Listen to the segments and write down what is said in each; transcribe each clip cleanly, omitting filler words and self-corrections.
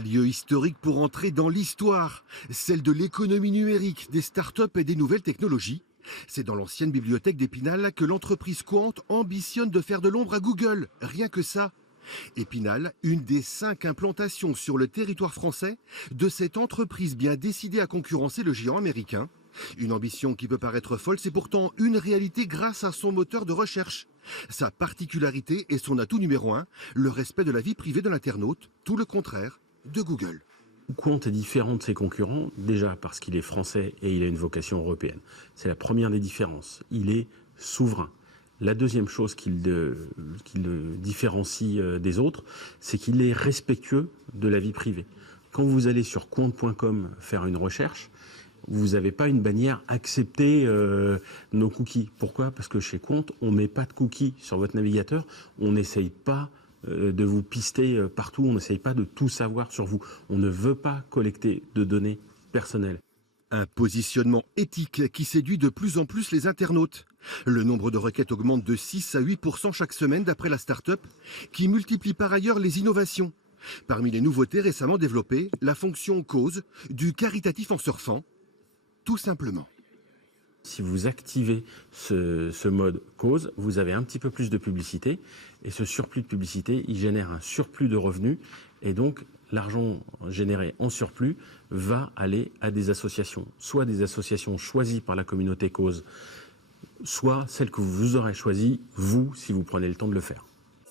Un lieu historique pour entrer dans l'histoire, celle de l'économie numérique, des startups et des nouvelles technologies. C'est dans l'ancienne bibliothèque d'Épinal que l'entreprise Quant ambitionne de faire de l'ombre à Google, rien que ça. Épinal, une des 5 implantations sur le territoire français de cette entreprise bien décidée à concurrencer le géant américain. Une ambition qui peut paraître folle, c'est pourtant une réalité grâce à son moteur de recherche. Sa particularité et son atout numéro 1, le respect de la vie privée de l'internaute, tout le contraire de Google. Quant est différent de ses concurrents, déjà parce qu'il est français et il a une vocation européenne. C'est la première des différences. Il est souverain. La deuxième chose qui le différencie des autres, c'est qu'il est respectueux de la vie privée. Quand vous allez sur quant.com faire une recherche, vous n'avez pas une bannière « Accepter nos cookies ». Pourquoi ? Parce que chez Quant, on ne met pas de cookies sur votre navigateur. On n'essaye pas de vous pister partout. On n'essaye pas de tout savoir sur vous. On ne veut pas collecter de données personnelles. Un positionnement éthique qui séduit de plus en plus les internautes. Le nombre de requêtes augmente de 6 à 8% chaque semaine d'après la start-up, qui multiplie par ailleurs les innovations. Parmi les nouveautés récemment développées, la fonction cause, du caritatif en surfant, tout simplement. Si vous activez ce mode cause, vous avez un petit peu plus de publicité et ce surplus de publicité, il génère un surplus de revenus et donc l'argent généré en surplus va aller à des associations, soit des associations choisies par la communauté cause, soit celles que vous aurez choisies, vous, si vous prenez le temps de le faire.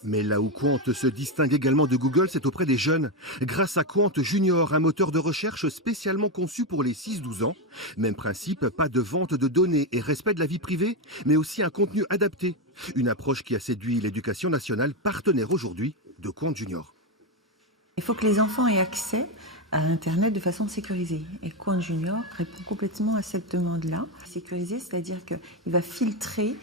Mais là où Quant se distingue également de Google, c'est auprès des jeunes. Grâce à Quant Junior, un moteur de recherche spécialement conçu pour les 6-12 ans. Même principe, pas de vente de données et respect de la vie privée, mais aussi un contenu adapté. Une approche qui a séduit l'éducation nationale, partenaire aujourd'hui de Quant Junior. Il faut que les enfants aient accès à Internet de façon sécurisée. Et Quant Junior répond complètement à cette demande-là. Sécurisé, c'est-à-dire qu'il va filtrer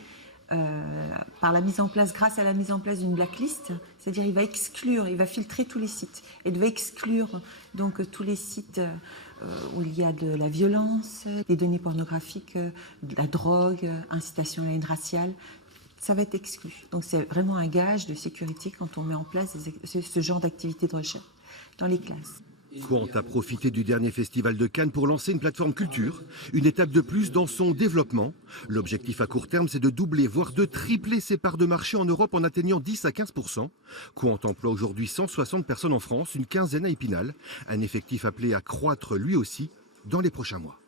par la mise en place, grâce à la mise en place d'une blacklist, c'est-à-dire il va exclure, il va filtrer tous les sites et il va exclure donc tous les sites où il y a de la violence, des données pornographiques, de la drogue, incitation à la haine raciale. Ça va être exclu. Donc c'est vraiment un gage de sécurité quand on met en place ce genre d'activité de recherche dans les classes. Quant a profité du dernier festival de Cannes pour lancer une plateforme culture, une étape de plus dans son développement. L'objectif à court terme, c'est de doubler, voire de tripler ses parts de marché en Europe en atteignant 10 à 15%. Quant emploie aujourd'hui 160 personnes en France, une quinzaine à Épinal, un effectif appelé à croître lui aussi dans les prochains mois.